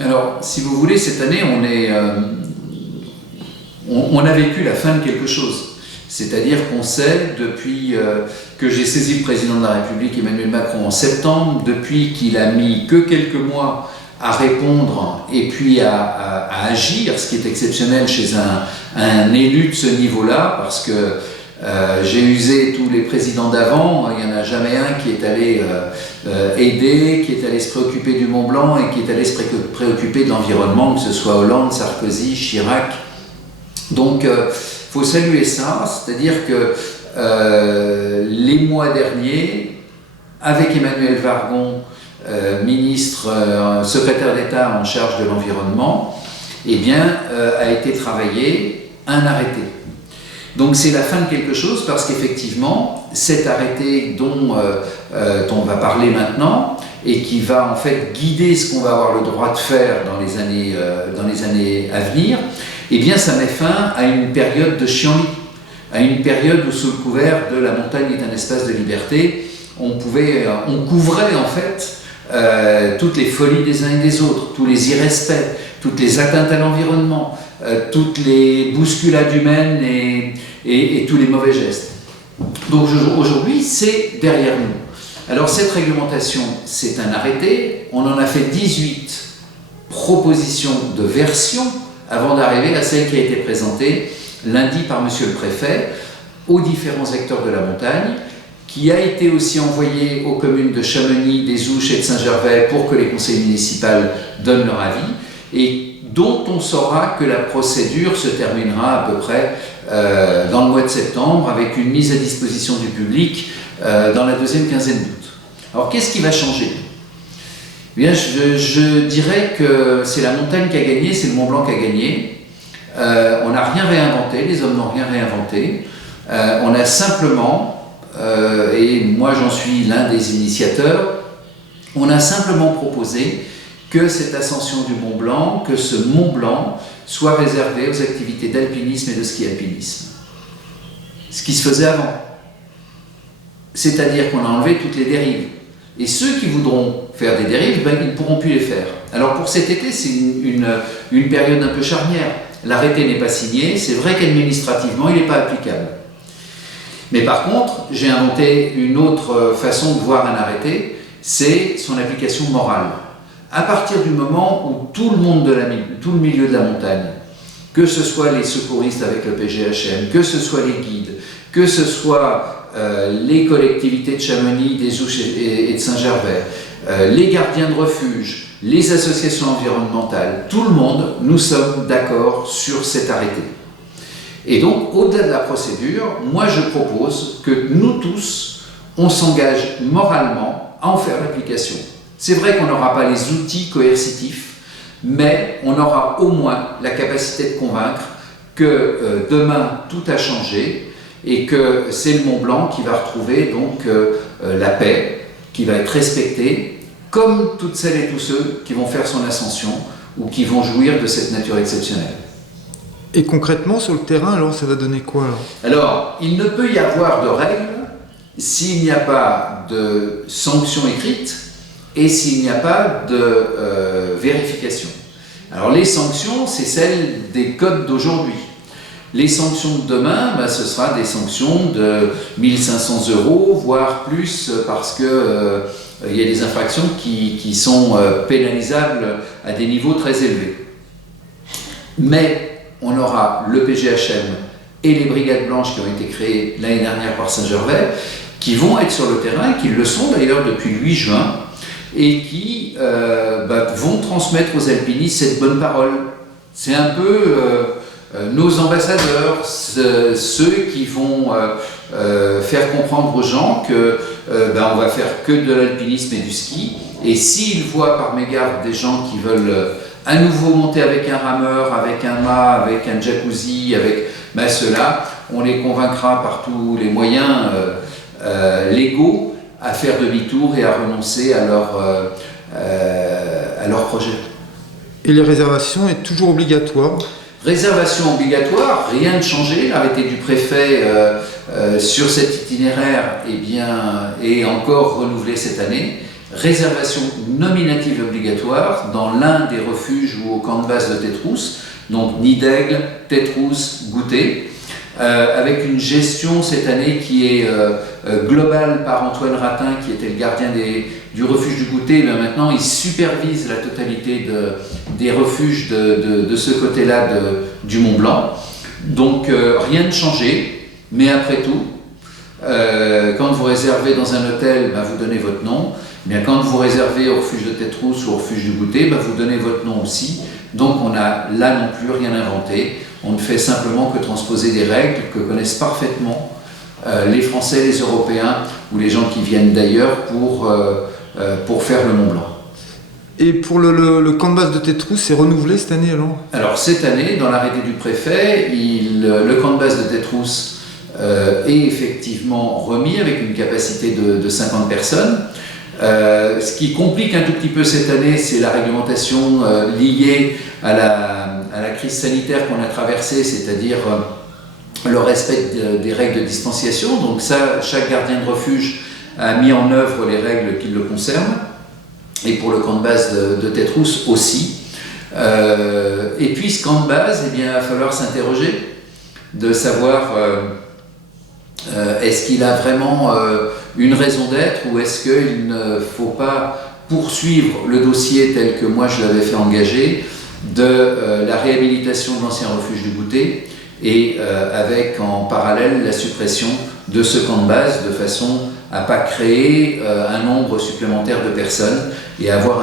Alors, si vous voulez, cette année, on a vécu la fin de quelque chose. C'est-à-dire qu'on sait, depuis que j'ai saisi le président de la République, Emmanuel Macron, en septembre, depuis qu'il a mis que quelques mois à répondre et puis à agir, ce qui est exceptionnel chez un élu de ce niveau-là, parce que j'ai usé tous les présidents d'avant, il n'y en a jamais un qui est allé aider, qui est allé se préoccuper du Mont-Blanc et qui est allé se préoccuper de l'environnement, que ce soit Hollande, Sarkozy, Chirac. Donc, faut saluer ça, c'est-à-dire que les mois derniers, avec Emmanuel Vargon, secrétaire d'État en charge de l'environnement, eh bien, a été travaillé un arrêté. Donc c'est la fin de quelque chose parce qu'effectivement, cet arrêté dont on va parler maintenant et qui va en fait guider ce qu'on va avoir le droit de faire dans les années à venir, eh bien ça met fin à une période de chienlit, à une période où sous le couvert de la montagne est un espace de liberté, on couvrait en fait toutes les folies des uns et des autres, tous les irrespects, toutes les atteintes à l'environnement, toutes les bousculades humaines et tous les mauvais gestes. Donc aujourd'hui, c'est derrière nous. Alors cette réglementation, c'est un arrêté, on en a fait 18 propositions de version avant d'arriver à celle qui a été présentée lundi par monsieur le préfet aux différents acteurs de la montagne, qui a été aussi envoyée aux communes de Chamonix, des Ouches et de Saint-Gervais pour que les conseils municipaux donnent leur avis, et dont on saura que la procédure se terminera à peu près dans le mois de septembre avec une mise à disposition du public dans la deuxième quinzaine d'août. Alors qu'est-ce qui va changer ? Eh bien, je dirais que c'est la montagne qui a gagné, c'est le Mont-Blanc qui a gagné. On n'a rien réinventé, les hommes n'ont rien réinventé. On a simplement, et moi j'en suis l'un des initiateurs, on a simplement proposé que cette ascension du Mont Blanc, que ce Mont Blanc soit réservé aux activités d'alpinisme et de ski-alpinisme. Ce qui se faisait avant. C'est-à-dire qu'on a enlevé toutes les dérives. Et ceux qui voudront faire des dérives, ben, ils ne pourront plus les faire. Alors pour cet été, c'est une période un peu charnière. L'arrêté n'est pas signé, c'est vrai qu'administrativement, il n'est pas applicable. Mais par contre, j'ai inventé une autre façon de voir un arrêté, c'est son application morale. À partir du moment où tout le milieu de la montagne, que ce soit les secouristes avec le PGHM, que ce soit les guides, que ce soit les collectivités de Chamonix, des Ouches et de Saint-Gervais, les gardiens de refuge, les associations environnementales, tout le monde, nous sommes d'accord sur cet arrêté. Et donc, au-delà de la procédure, moi je propose que nous tous, on s'engage moralement à en faire l'application. C'est vrai qu'on n'aura pas les outils coercitifs, mais on aura au moins la capacité de convaincre que demain tout a changé et que c'est le Mont Blanc qui va retrouver donc la paix, qui va être respecté, comme toutes celles et tous ceux qui vont faire son ascension ou qui vont jouir de cette nature exceptionnelle. Et concrètement, sur le terrain, alors, ça va donner quoi Alors, il ne peut y avoir de règles s'il n'y a pas de sanctions écrites et s'il n'y a pas de vérification. Alors, les sanctions, c'est celles des codes d'aujourd'hui. Les sanctions de demain, ben, ce sera des sanctions de 1 500 €, voire plus, parce que il y a des infractions qui sont pénalisables à des niveaux très élevés. Mais on aura le PGHM et les brigades blanches qui ont été créées l'année dernière par Saint-Gervais, qui vont être sur le terrain, qui le sont d'ailleurs depuis le 8 juin, et qui vont transmettre aux alpinistes cette bonne parole. C'est un peu nos ambassadeurs, ceux qui vont faire comprendre aux gens que on va faire que de l'alpinisme et du ski, et s'ils voient par mégarde des gens qui veulent à nouveau monter avec un rameur, avec un mât, avec un jacuzzi, avec ceux-là, on les convaincra par tous les moyens légaux à faire demi-tour et à renoncer à leur projet. Et les réservations est toujours obligatoire ? Réservation obligatoire, rien de changé. L'arrêté du préfet sur cet itinéraire est encore renouvelé cette année. réservation nominative obligatoire dans l'un des refuges ou au camp de base de Tétrousse, donc Nid d'Aigle, Tétrousse, Goutet, avec une gestion cette année qui est globale par Antoine Ratin, qui était le gardien du refuge du Goutet. Ben maintenant, il supervise la totalité des refuges de ce côté-là du Mont Blanc. Donc, rien de changé, mais après tout, quand vous réservez dans un hôtel, ben, vous donnez votre nom. Bien, quand vous réservez au refuge de Tétrousse ou au refuge du Goutet, ben, vous donnez votre nom aussi. Donc, on n'a là non plus rien inventé. On ne fait simplement que transposer des règles que connaissent parfaitement les Français, les Européens ou les gens qui viennent d'ailleurs pour faire le Mont Blanc. Et pour le camp de base de Tétrousse, c'est renouvelé cette année alors? Alors cette année, dans l'arrêté du préfet, le camp de base de Tétrousse est effectivement remis avec une capacité de 50 personnes. Ce qui complique un tout petit peu cette année, c'est la réglementation liée à la crise sanitaire qu'on a traversée, c'est-à-dire le respect des règles de distanciation. Donc ça, chaque gardien de refuge a mis en œuvre les règles qui le concernent, et pour le camp de base de Tétrousse aussi. Et puis ce camp de base, eh bien, il va falloir s'interroger, de savoir est-ce qu'il a vraiment une raison d'être, ou est-ce qu'il ne faut pas poursuivre le dossier tel que moi je l'avais fait engager, de la réhabilitation de l'ancien refuge du Goutet, et avec en parallèle la suppression de ce camp de base, de façon à ne pas créer un nombre supplémentaire de personnes et avoir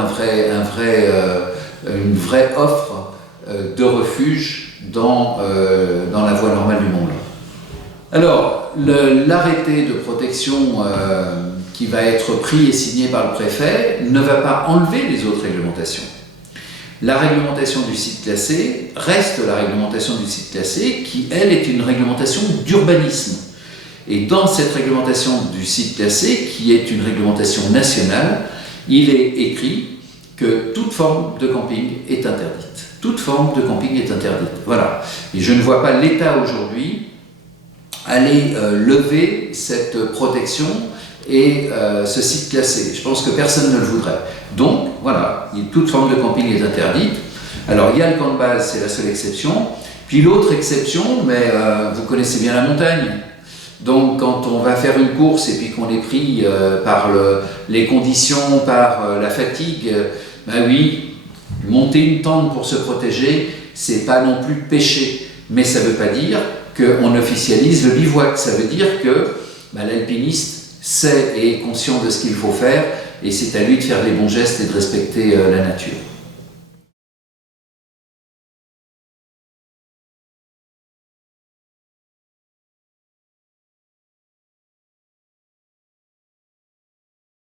une vraie offre de refuge dans la voie normale du Mont Blanc. Alors, l'arrêté de protection qui va être pris et signé par le préfet ne va pas enlever les autres réglementations. La réglementation du site classé reste la réglementation du site classé qui, elle, est une réglementation d'urbanisme. Et dans cette réglementation du site classé, qui est une réglementation nationale, il est écrit que toute forme de camping est interdite. Toute forme de camping est interdite. Voilà. Et je ne vois pas l'État aujourd'hui aller lever cette protection et ce site classé. Je pense que personne ne le voudrait. Donc, voilà, toute forme de camping est interdite. Alors, il y a le camp de base, c'est la seule exception. Puis l'autre exception, mais vous connaissez bien la montagne. Donc, quand on va faire une course et puis qu'on est pris par les conditions, par la fatigue, ben oui, monter une tente pour se protéger, c'est pas non plus péché. Mais ça ne veut pas dire qu'on officialise le bivouac. Ça veut dire que l'alpiniste sait et est conscient de ce qu'il faut faire, et c'est à lui de faire les bons gestes et de respecter la nature.